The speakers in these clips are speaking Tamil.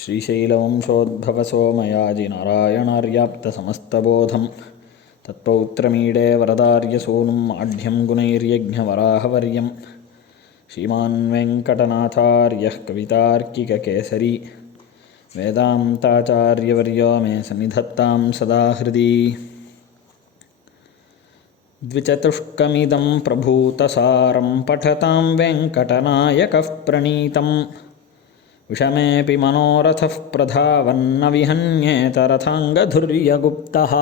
श्रीशैलवंशोद्भवसोमयाजिनारायणार्याप्तसमस्तबोधं तत्पौत्रमीडे वरदार्यसूनुं माढ्यं गुणैर्यज्ञवराहवर्यं श्रीमान् वेङ्कटनाथार्यः कवितार्किककेसरी वेदान्ताचार्यवर्यो मे सन्निधत्तां सदा हृदि। द्विचतुष्कमिदं प्रभूतसारं पठतां वेङ्कटनायकः प्रणीतम् विषमेऽपि मनोरथः प्रधावन्न विहन्येत रथाङ्गधुर्यगुप्तः।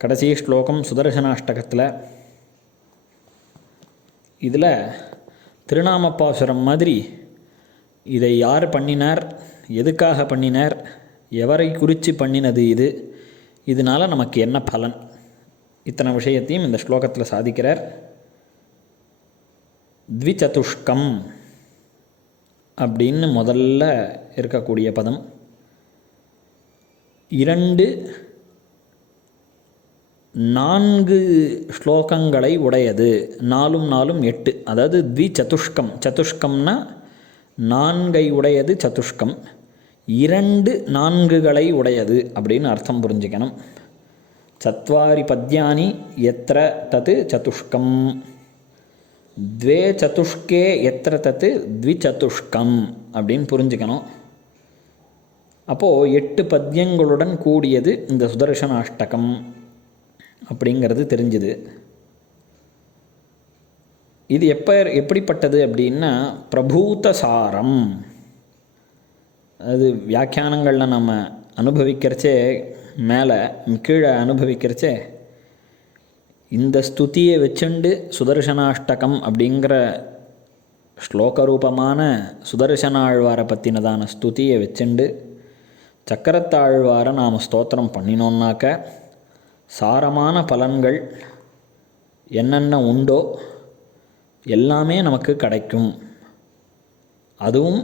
கடைசி ஸ்லோகம் சுதர்சனாஷ்டகத்தில். இதில் திருநாமப்பாசுரம் மாதிரி இதை யார் பண்ணினார், எதுக்காக பண்ணினார், எவரை குறித்து பண்ணினது, இதனால் நமக்கு என்ன பலன், இத்தனை விஷயத்தையும் இந்த ஸ்லோகத்தில் சாதிக்கிறார். த்விசதுஷ்கம் அப்படின்னு முதல்ல இருக்கக்கூடிய பதம் 4 ஸ்லோகங்களை உடையது. 4 4 8, அதாவது த்விசதுஷ்கம். சதுஷ்கம்னா 4 உடையது சதுஷ்கம். 2 4களை உடையது அப்படின்னு அர்த்தம் புரிஞ்சுக்கணும். சத்வாரி பத்யானி எத்திர தத்து சதுஷ்கம், த்வே சதுஷ்கே எத்திர தத்து த்விசதுஷ்கம் அப்படின்னு புரிஞ்சுக்கணும். அப்போது 8 பத்யங்களுடன் கூடியது இந்த சுதர்சனாஷ்டகம் அப்படிங்கிறது தெரிஞ்சுது. இது எப்படிப்பட்டது அப்படின்னா பிரபூதசாரம். அது வியாக்கியானங்களில் நம்ம அனுபவிக்கிறச்சே, மேலே கீழே அனுபவிக்கிறச்சே, இந்த ஸ்துதியை வச்சுண்டு சுதர்சனாஷ்டகம் அப்படிங்கிற ஸ்லோகரூபமான சுதர்சனாழ்வாரை பற்றினதான ஸ்துதியை வச்சுண்டு சக்கரத்தாழ்வாரை நாம் ஸ்தோத்திரம் பண்ணினோன்னாக்க சாரமான பலன்கள் என்னென்ன உண்டோ எல்லாமே நமக்கு கிடைக்கும். அதுவும்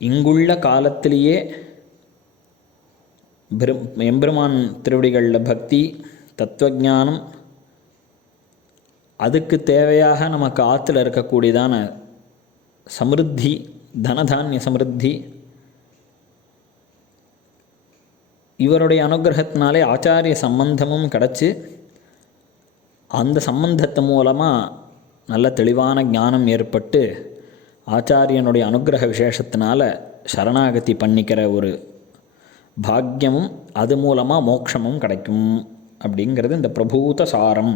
இங்குள்ள காலத்திலேயே எம்பெருமான் திருவடிகளில் பக்தி, தத்துவஞானம், அதுக்கு தேவையாக நமக்கு ஆற்றுல இருக்கக்கூடியதான சமிருத்தி, தனதானிய சமிருத்தி, இவருடைய அனுகிரகத்தினாலே ஆச்சாரிய சம்பந்தமும் கிடச்சி அந்த சம்பந்தத்து மூலமாக நல்ல தெளிவான ஞானம் ஏற்பட்டு ஆச்சாரியனுடைய அனுகிரக விசேஷத்தினால சரணாகதி பண்ணிக்கிற ஒரு பாக்கியமும் அது மூலமாக மோட்சமும் கிடைக்கும் அப்படிங்கிறது இந்த பிரபூத சாரம்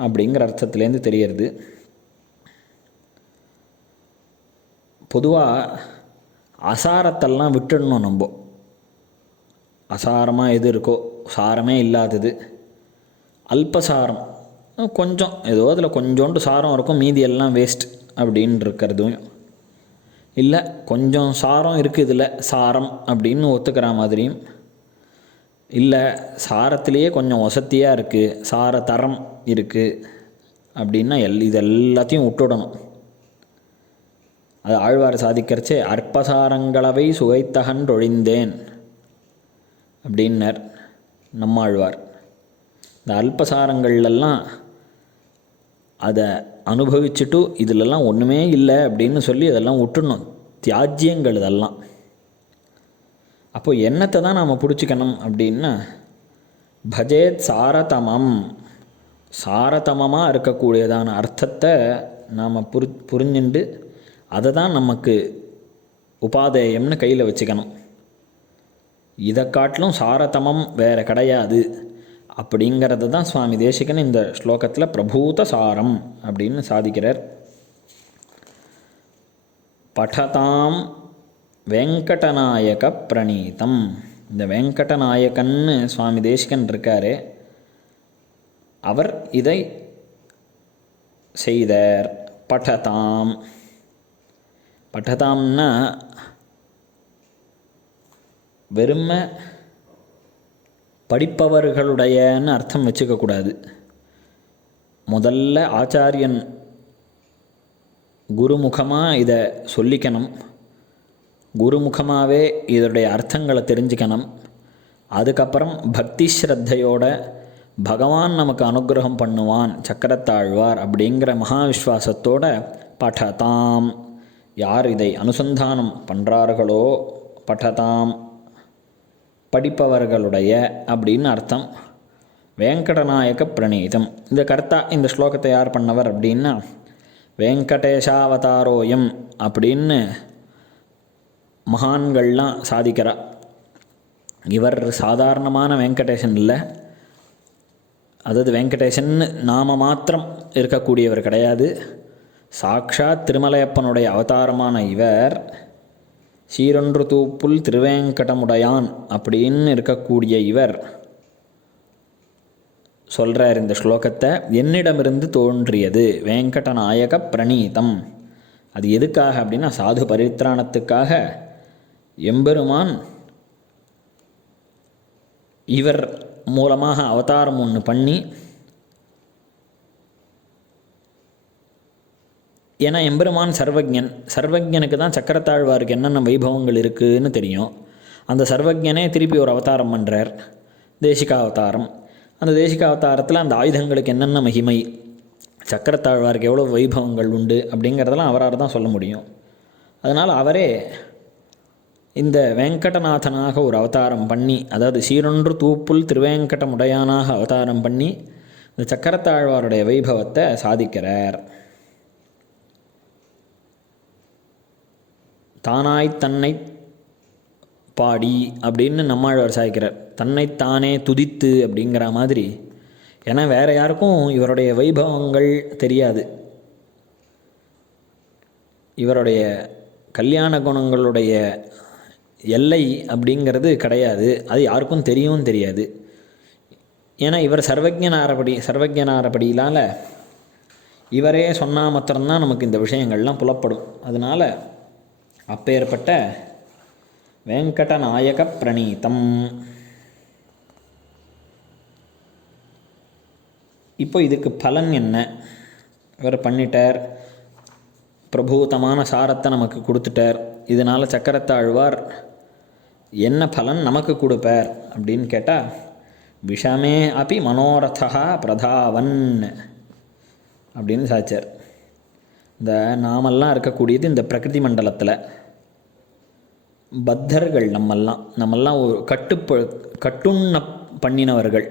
அப்படிங்கிற அர்த்தத்துலேருந்து தெரியறது. பொதுவாக அசாரத்தெல்லாம் விட்டுடணும். நம்ம அசாரமாக எது இருக்கோ, சாரமே இல்லாதது, அல்பசாரம், கொஞ்சம் ஏதோ அதில் கொஞ்சோண்டு சாரம் இருக்கும், மீதி எல்லாம் வேஸ்ட் அப்படின்னு இருக்கிறதும் இல்லை. கொஞ்சம் சாரம் இருக்குது இதில், சாரம் அப்படின்னு ஒத்துக்கிற மாதிரியும் இல்லை. சாரத்திலேயே கொஞ்சம் வசதியாக இருக்குது, சார தரம் இருக்குது அப்படின்னா இது எல்லாத்தையும் விட்டுடணும். அது ஆழ்வார் சாதிக்கிறச்சே அற்பசாரங்களவை சுவைத்தகன்றொழிந்தேன் அப்படின்னர் நம்ம ஆழ்வார். இந்த அல்பசாரங்கள்லாம் அதை அனுபவிச்சுட்டு இதிலெல்லாம் ஒன்றுமே இல்லை அப்படின்னு சொல்லி அதெல்லாம் விட்டுடணும், தியாஜ்யங்கள் இதெல்லாம். அப்போது என்னத்தை தான் நாம் பிடிச்சிக்கணும் அப்படின்னா, பஜேத் சாரதமம், சாரதமமாக இருக்கக்கூடியதான அர்த்தத்தை நாம் புரிஞ்சுண்டு அதை தான் நமக்கு உபாதேயம்னு கையில் வச்சுக்கணும். இதை காட்டிலும் சாரதமம் வேறு கிடையாது அப்படிங்கிறது தான் சுவாமி தேசிகன் இந்த ஸ்லோகத்தில் பிரபூத சாரம் அப்படின்னு சாதிக்கிறார். படதாம் வெங்கடநாயக பிரணீதம். இந்த வெங்கடநாயகன்னு சுவாமி தேசிகன் இருக்காரே, அவர் இதை செய்தார். படதாம், படதாம்னா வெறுமை படிப்பவர்களுடையன்னு அர்த்தம் வச்சுக்கக்கூடாது. முதல்ல ஆச்சாரியன் குருமுகமாக இதை சொல்லிக்கணும், குருமுகமாகவே இதோடைய அர்த்தங்களை தெரிஞ்சுக்கணும். அதுக்கப்புறம் பக்தி ஸ்ரத்தையோட பகவான் நமக்கு அனுகிரகம் பண்ணுவான் சக்கரத்தாழ்வார் அப்படிங்கிற மகா விஸ்வாசத்தோட படதாம் யார் இதை அனுசந்தானம் பண்ணுறார்களோ பட்டதாம் படிப்பவர்களுடைய அப்படின்னு அர்த்தம். வெங்கடநாயக பிரணீதம். இந்த கர்த்தா இந்த ஸ்லோகத்தை யார் பண்ணவர் அப்படின்னா வெங்கடேஷாவதாரோயம் அப்படின்னு மகான்கள்லாம் சாதிக்கிறா. இவர் சாதாரணமான வெங்கடேசன் இல்லை, அதாவது வெங்கடேசன் நாம மாத்திரம் இருக்கக்கூடியவர் கிடையாது. சாக்ஷாத் திருமலையப்பனுடைய அவதாரமான இவர் சீரொன்று தூப்புல் திருவேங்கடமுடையான் அப்படின்னு இருக்கக்கூடிய இவர் சொல்கிறார் இந்த ஸ்லோகத்தை. என்னிடமிருந்து தோன்றியது வெங்கடநாயக பிரணீதம். அது எதுக்காக அப்படின்னா சாது பரித்ராணத்துக்காக எம்பெருமான் இவர் மூலமாக அவதாரம் ஒன்று பண்ணி, ஏன்னா எம்பெருமான் சர்வஜன், சர்வஜனுக்கு தான் சக்கரத்தாழ்வாருக்கு என்னென்ன வைபவங்கள் இருக்குதுன்னு தெரியும். அந்த சர்வஜனே திருப்பி ஒரு அவதாரம் பண்ணுறார், தேசிகாவதாரம். அந்த தேசிகாவதாரத்தில் அந்த ஆயுதங்களுக்கு என்னென்ன மகிமை, சக்கரத்தாழ்வாருக்கு எவ்வளோ வைபவங்கள் உண்டு அப்படிங்கிறதெல்லாம் அவரால் தான் சொல்ல முடியும். அதனால் அவரே இந்த வெங்கடநாதனாக ஒரு அவதாரம் பண்ணி, அதாவது சீரொன்று தூப்புல் திருவேங்கடமுடையானாக அவதாரம் பண்ணி இந்த சக்கரத்தாழ்வாருடைய வைபவத்தை சாதிக்கிறார். தானாய் தன்னை பாடி அப்படின்னு நம்மாழ்வார் சாதிக்கிறார். தன்னைத்தானே துதித்து அப்படிங்கிற மாதிரி. ஏன்னா வேறு யாருக்கும் இவருடைய வைபவங்கள் தெரியாது, இவருடைய கல்யாண குணங்களுடைய எல்லை அப்படிங்கிறது கிடையாது, அது யாருக்கும் தெரியவும் தெரியாது. ஏன்னா இவர் சர்வஜனாரபடியினால் இவரே சொன்னால் மாத்திரம்தான் நமக்கு இந்த விஷயங்கள்லாம் புலப்படும். அதனால் அப்பேற்பட்ட வெங்கடநாயக பிரணீதம். இப்போ இதுக்கு பலன் என்ன? இவர் பண்ணிட்டார், பிரபூதமான சாரத்தை நமக்கு கொடுத்துட்டார். இதனால் சக்கரத்தாழ்வார் என்ன பலன் நமக்கு கொடுப்பார் அப்படின்னு கேட்டால், விஷமே அப்பி மனோரதா பிரதாவன் அப்படின்னு சாச்சார். இந்த நாமெல்லாம் இருக்கக்கூடியது இந்த பிரகிருதி மண்டலத்தில் பத்தர்கள். நம்மெல்லாம் ஒரு கட்டுண்ண பண்ணினவர்கள்,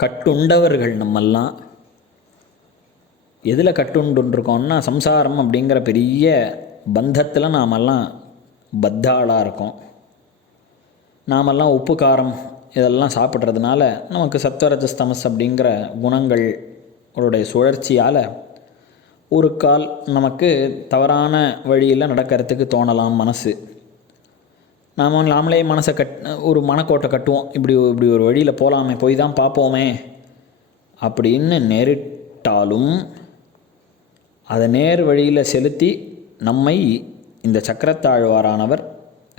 கட்டுண்டவர்கள். நம்மெல்லாம் எதில் கட்டுண்டுருக்கோம்னா சம்சாரம் அப்படிங்கிற பெரிய பந்தத்தில் நாமெல்லாம் பத்தாளாக இருக்கோம். நாமெல்லாம் உப்பு காரம் இதெல்லாம் சாப்பிட்றதுனால நமக்கு சத்வரஜஸ்தமஸ் அப்படிங்கிற குணங்களுடைய சுழற்சியால் ஒரு கால் நமக்கு தவறான வழியில் நடக்கிறதுக்கு தோணலாம் மனசு. நாமளே மனசை ஒரு மனக்கோட்டை கட்டுவோம், இப்படி ஒரு வழியில் போகலாமே, போய் தான் பார்ப்போமே அப்படின்னு நேரிட்டாலும் அதை நேர் வழியில் செலுத்தி நம்மை இந்த சக்கரத்தாழ்வாரானவர்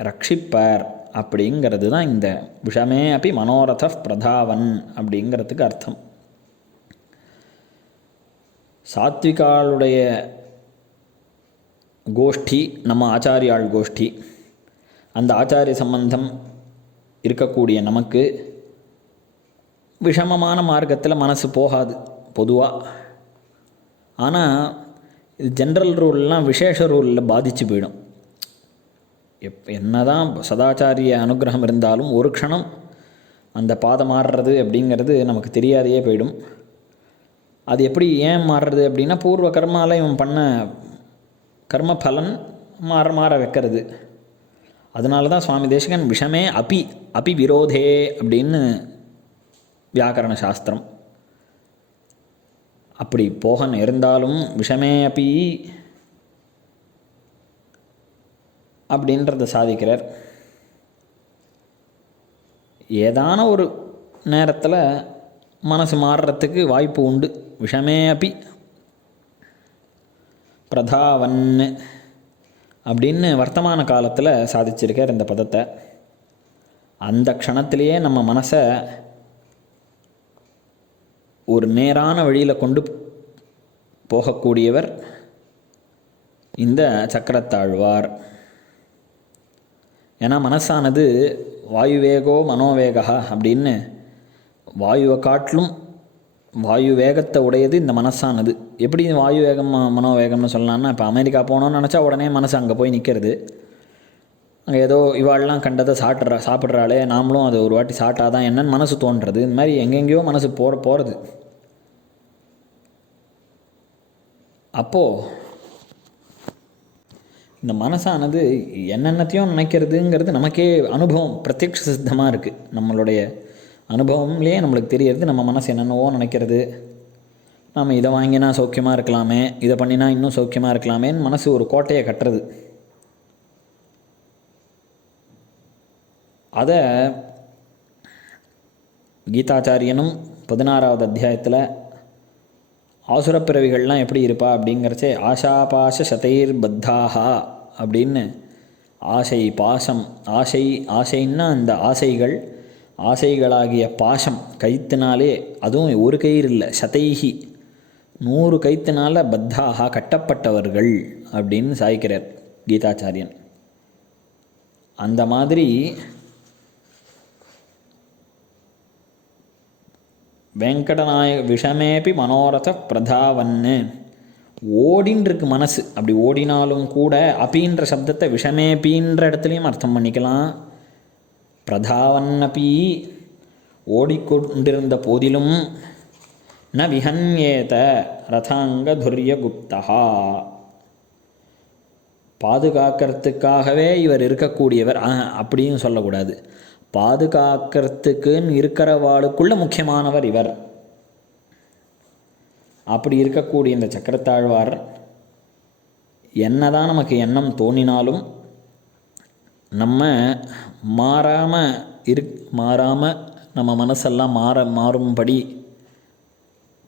ரட்சிப்பார். அப்படிங்கிறது தான் இந்த விஷமே அப்படி மனோரத பிரதாவன் அப்படிங்கிறதுக்கு அர்த்தம். சாத்விகாளுடைய கோஷ்டி நம்ம ஆச்சாரியாள் கோஷ்டி. அந்த ஆச்சாரிய சம்பந்தம் இருக்கக்கூடிய நமக்கு விஷமமான மார்க்கத்தில் மனசு போகாது பொதுவாக. ஆனால் இது ஜென்ரல் ரூல்லாம் விசேஷ ரூலில் பாதித்து போயிடும். என்ன தான் சதாச்சாரிய அனுகிரகம் இருந்தாலும் ஒரு க்ஷணம் அந்த பாதம் மாறுறது அப்படிங்கிறது நமக்கு தெரியாதையே போயிடும். அது எப்படி ஏன் மாறுறது அப்படின்னா பூர்வ கர்மாவில் இவன் பண்ண கர்ம பலன் மாற வைக்கிறது. அதனால தான் சுவாமி தேசிகன் விஷமே அப்பி விரோதே அப்படின்னு வியாக்கரண சாஸ்திரம். அப்படி போக இருந்தாலும் விஷமே அப்பி அப்படின்றத சாதிக்கிறார். ஏதான ஒரு நேரத்தில் மனசு மாறுறதுக்கு வாய்ப்பு உண்டு. விஷமே அப்பி பிரதாவன் அப்படின்னு வர்த்தமான காலத்தில் சாதிச்சிருக்கார் இந்த பதத்தை. அந்த க்ஷணத்திலேயே நம்ம மனசை ஒரு நேரான வழியில் கொண்டு போகக்கூடியவர் இந்த சக்கரத்தாழ்வார். ஏன்னா மனசானது வாயுவேகோ மனோவேகா அப்படின்னு வாயுவை காட்டிலும் வாயு வேகத்தை உடையது இந்த மனசானது. எப்படி வாயு வேகம் மனோவேகம்னு சொல்லலாம்னா, இப்போ அமெரிக்கா போகணுன்னு நினச்சா உடனே மனசு அங்கே போய் நிற்கிறது. அங்கே ஏதோ இவாள்லாம் கண்டதை சாப்பிட்றாளே நாமளும் அதை ஒரு வாட்டி சாப்பிட்டாதான் என்னன்னு மனசு தோன்றுறது. இந்த மாதிரி எங்கெங்கேயோ மனசு போகிறது. அப்போது இந்த மனசானது என்னென்னத்தையும் நினைக்கிறதுங்கிறது நமக்கே அனுபவம் பிரத்யக்ஷ சித்தமாக இருக்குது. நம்மளுடைய அனுபவம்லேயே நம்மளுக்கு தெரியறது நம்ம மனசு என்னென்னவோ நினைக்கிறது. நாம் இதை வாங்கினா சௌக்கியமாக இருக்கலாமே, இதை பண்ணினா இன்னும் சௌக்கியமாக இருக்கலாமேன்னு மனசு ஒரு கோட்டையை கட்டுறது. அதை கீதாச்சாரியனும் 16வது அத்தியாயத்தில் ஆசுரப்பிறவிகள்லாம் எப்படி இருப்பா அப்படிங்கிறச்சே ஆஷாபாஷ சதைர் பத்தாகா அப்படின்னு ஆசை பாசம் ஆசைன்னா அந்த ஆசைகளாகிய பாசம் கயிற்றுனாலே, அதுவும் ஒரு கயிறு இல்லை, சதைஹி 100 கயிற்றுனால பத்தாகா கட்டப்பட்டவர்கள் அப்படின்னு சாய்க்கிறார் கீதாச்சாரியன். அந்த மாதிரி விஷமேபி மனோரத பிரதாவன்னு ஓடின்னு இருக்கு மனசு. அப்படி ஓடினாலும் கூட அப்பின்ற சப்தத்தை விஷமேபின்ற இடத்துலையும் அர்த்தம் பண்ணிக்கலாம். பிரதாவன்னபி ஓடிக்கொண்டிருந்த போதிலும் ந விஹன்யேத ரதாங்க துரிய குப்தா, பாதுகாக்கிறதுக்காகவே இவர் இருக்கக்கூடியவர் அப்படியும் சொல்லக்கூடாது. பாதுகாக்கிறதுக்குன்னு இருக்கிறவாளுக்குள்ள முக்கியமானவர் இவர். அப்படி இருக்கக்கூடிய இந்த சக்கரத்தாழ்வார் என்னதான் நமக்கு எண்ணம் தோணினாலும் நம்ம மாறாமல் நம்ம மனசெல்லாம் மாறும்படி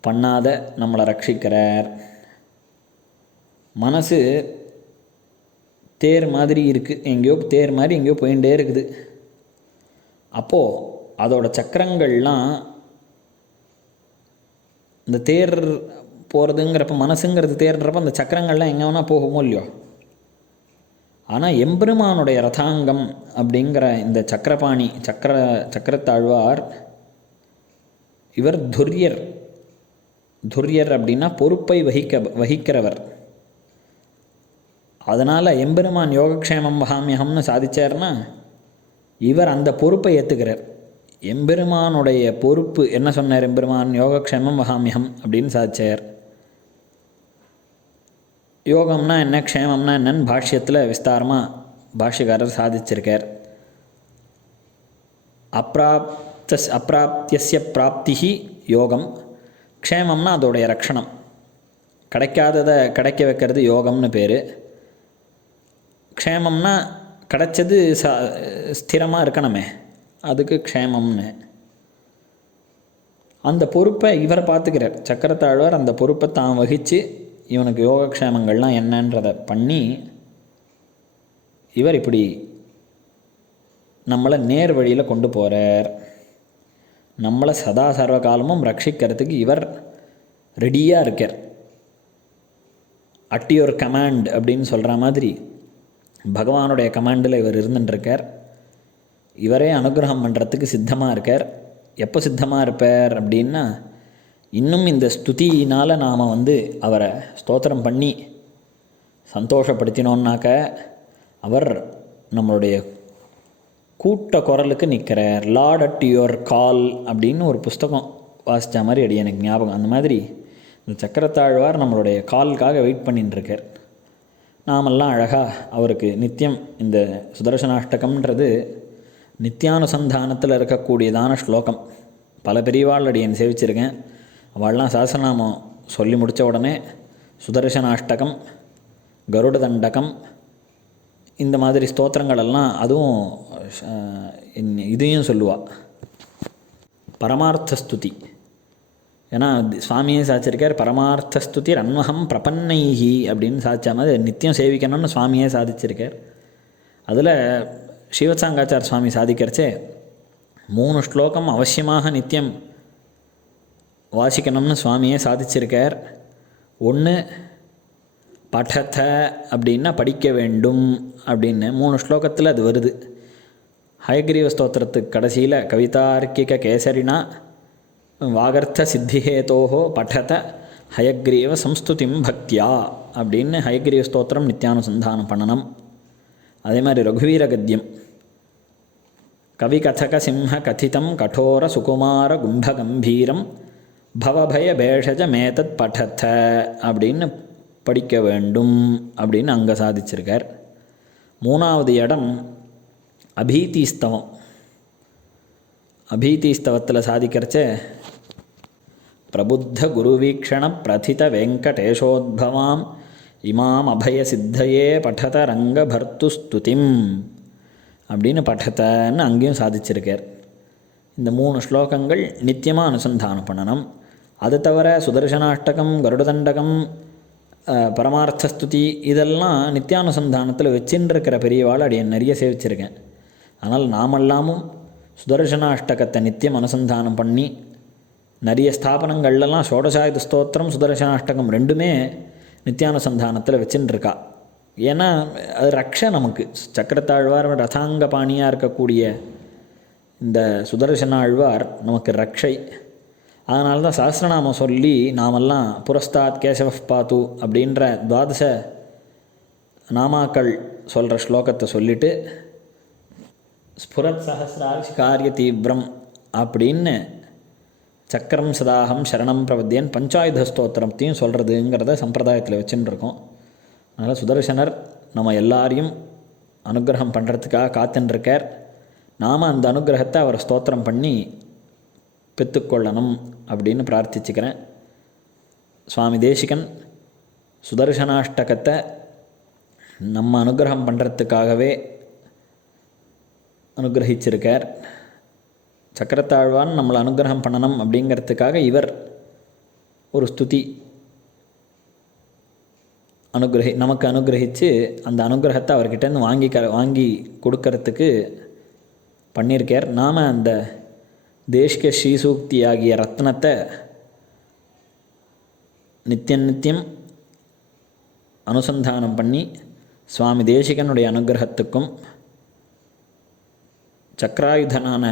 பண்ணாத நம்மளை ரட்சிக்கிறார். மனசு தேர் மாதிரி இருக்குது, எங்கேயோ போயிட்டே இருக்குது. அப்போது அதோட சக்கரங்கள்லாம் இந்த தேர் போகிறதுங்கிறப்ப மனசுங்கிறது தேர்ன்றப்ப அந்த சக்கரங்கள்லாம் எங்கே வேணால் போகுமோ இல்லையோ. ஆனால் எம்பெருமானுடைய ரதாங்கம் அப்படிங்கிற இந்த சக்கரத்தாழ்வார் இவர் துரியர் அப்படின்னா பொறுப்பை வகிக்கிறவர். அதனால் எம்பெருமான் யோகக்ஷேமம் வகாமியகம்னு சாதிச்சார்னா இவர் அந்த பொறுப்பை ஏற்றுக்கிறார். எம்பெருமானுடைய பொறுப்பு என்ன சொன்னார்? எம்பெருமான் யோகக்ஷேமம் வகாமியகம் அப்படின்னு சாதிச்சார். யோகம்னா என்ன, க்ஷேமம்னா என்னன்னு பாஷ்யத்தில் விஸ்தாரமாக பாஷ்யக்காரர் சாதிச்சிருக்கார். அப்பிராப்திய பிராப்தி யோகம், க்ஷேமம்னா அதோடைய ரக்ஷணம், கிடைக்காததை கிடைக்க வைக்கிறது யோகம்னு பேர். க்ஷேமம்னா கிடைச்சது ஸ்திரமாக இருக்கணுமே, அதுக்கு க்ஷேமம்னு. அந்த பொறுப்பை இவர் பார்த்துக்கிறார். சக்கரத்தாழ்வார் அந்த பொறுப்பை தான் வகித்து இவனுக்கு யோகக்ஷேமங்கள்லாம் என்னன்றதை பண்ணி இவர் இப்படி நம்மளை நேர் வழியில் கொண்டு போகிறார். நம்மளை சதா சர்வ காலமும் ரட்சிக்கிறதுக்கு இவர் ரெடியாக இருக்கார். அட் யுவர் கமாண்ட் அப்படின்னு சொல்கிற மாதிரி பகவானுடைய கமாண்டில் இவர் இருந்துட்டுருக்கார். இவரே அனுகிரகம் பண்ணுறதுக்கு சித்தமாக இருக்கார். எப்போ சித்தமாக இருப்பார் அப்படின்னா, இன்னும் இந்த ஸ்துதியினால் நாம் அவரை ஸ்தோத்திரம் பண்ணி சந்தோஷப்படுத்தினோன்னாக்க அவர் நம்மளுடைய கூட்ட குரலுக்கு நிற்கிறார். லார்ட் அட் யுவர் கால் அப்படின்னு ஒரு புஸ்தகம் வாசித்த மாதிரி எனக்கு ஞாபகம். அந்த மாதிரி இந்த சக்கரத்தாழ்வார் நம்மளுடைய காலுக்காக வெயிட் பண்ணிட்டுருக்கார். நாமெல்லாம் அழகாக அவருக்கு நித்தியம் இந்த சுதர்சனாஷ்டகம்ன்றது நித்தியானுசந்தானத்தில் இருக்கக்கூடியதான ஸ்லோகம். பல பெரியவாள் அடியன் சேவிச்சிருக்கேன். அவள்லாம் சஹஸ்ரநாமம் சொல்லி முடித்த உடனே சுதர்சனாஷ்டகம், கருட தண்டகம், இந்த மாதிரி ஸ்தோத்திரங்களெல்லாம், அதுவும் இதையும் சொல்லுவாள் பரமார்த்தஸ்துதி. ஏன்னா சுவாமியே சாதிச்சிருக்கார், பரமார்த்தஸ்துதி ரன்மகம் பிரபன்னைஹி அப்படின்னு சாதிச்சா மாதிரி நித்தியம் சேவிக்கணும்னு சுவாமியே சாதிச்சிருக்கார். அதில் ஸ்ரீவத்சாங்காச்சார் சுவாமி சாதிக்கிறச்சே 3 ஸ்லோகம் அவசியமாக நித்தியம் வாசிக்கணும்னு சுவாமியே சாதிச்சிருக்கார். ஒன்று படத அப்படின்னா படிக்க வேண்டும் அப்படின்னு 3 ஸ்லோகத்தில் அது வருது. ஹயக்ரீவ ஸ்தோத்திரத்துக்கு கடைசியில் கவிதார்க்கிக கேசரினா வாகர்த்த சித்திஹேதோஹோ படத ஹயக்ரீவ சம்ஸ்துதிம் பக்தியா அப்படின்னு ஹயக்ரீவ ஸ்தோத்திரம் நித்தியானுசந்தானம் பண்ணணும். அதே மாதிரி ரகுவீர கத்தியம் கவி கதக சிம்ஹ கதிதம் கடோர சுகுமார கும்பகம்பீரம் பவபய பேஷஜ மேதத் படத அப்படின்னு படிக்க வேண்டும் அப்படின்னு அங்கே சாதிச்சிருக்கார். 3வது இடம் அபீதிஸ்தவம். அபீதிஸ்தவத்தில் சாதிக்கிறச்ச பிரபுத்த குருவீக்ஷண பிரதித வெங்கடேஷோத்பவாம் இமாம் அபய சித்தையே படத ரங்கபர்த்து ஸ்துதிம் அப்படின்னு படத்தன்னு அங்கேயும் சாதிச்சிருக்கார். இந்த 3 ஸ்லோகங்கள் நித்தியமாக அனுசந்தானம் பண்ணணும். அது தவிர சுதர்சனாஷ்டகம், கருடதண்டகம், பரமார்த்தஸ்துதி இதெல்லாம் நித்தியானுசந்தானத்தில் வச்சுருக்கிற பெரியவாள் அடி நிறைய சேவிச்சிருக்கேன். ஆனால் நாமெல்லாமும் சுதர்சனாஷ்டகத்தை நித்தியம் அனுசந்தானம் பண்ணி நிறைய ஸ்தாபனங்கள்லாம் ஷோடசாயுத ஸ்தோத்திரம் சுதர்சனாஷ்டகம் 2மே நித்தியானுசந்தானத்தில் வச்சுருக்கா. ஏன்னா அது ரக்ஷ நமக்கு சக்கரத்தாழ்வார் ரதாங்க பாணியாக இருக்கக்கூடிய இந்த சுதர்சனாழ்வார் நமக்கு ரக்ஷை. அதனால தான் சஹஸ்ரநாமம் சொல்லி நாமெல்லாம் புரஸ்தாத் கேசவ பாத்து அப்படின்ற துவாதச நாமாக்கள் சொல்கிற ஸ்லோகத்தை சொல்லிவிட்டு ஸ்புரத் சஹஸ்ராட்சி காரிய தீவிரம் அப்படின்னு சக்கரம் சதாகம் சரணம் பிரபத்தியன் பஞ்சாயுத ஸ்தோத்திரத்தையும் சொல்கிறதுங்கிறத சம்பிரதாயத்தில் வச்சுன்னு இருக்கோம். அதனால் சுதர்சனர் நம்ம எல்லாரையும் அனுகிரகம் பண்ணுறதுக்காக காத்துன்ருக்கார். நாம் அந்த அனுகிரகத்தை அவர் ஸ்தோத்திரம் பண்ணி பெற்றுக்கொள்ளணும் அப்படின்னு பிரார்த்திச்சுக்கிறேன். சுவாமி தேசிகன் சுதர்சனாஷ்டகத்தை நம்ம அனுகிரகம் பண்ணுறதுக்காகவே அனுகிரகிச்சிருக்கார். சக்கரத்தாழ்வான் நம்மளை அனுகிரகம் பண்ணணும் அப்படிங்கிறதுக்காக இவர் ஒரு ஸ்துதி நமக்கு அனுகிரகித்து அந்த அனுகிரகத்தை அவர்கிட்டேருந்து வாங்கி கொடுக்கறதுக்கு பண்ணியிருக்கார். நாம் அந்த தேசிக ஸ்ரீசூக்தி ஆகிய ரத்னத்தை நித்தியம் அனுசந்தானம் பண்ணி சுவாமி தேசிகனுடைய அனுகிரகத்துக்கும் சக்கராயுதனான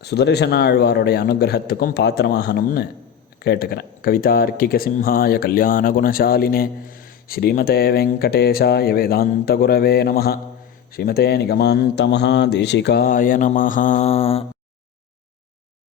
சுதர்சனாழ்வாருடைய அனுகிரகத்துக்கும் பாத்திரமாகணும்னு கேட்டுக்கிறேன். கவிதார்க்கிக சிம்ஹாய கல்யாண குணசாலினே ஸ்ரீமதே வெங்கடேஷாய வேதாந்த குரவே நமः. ஸ்ரீமதே நிகமாந்த மகாதேசிகாய நமः.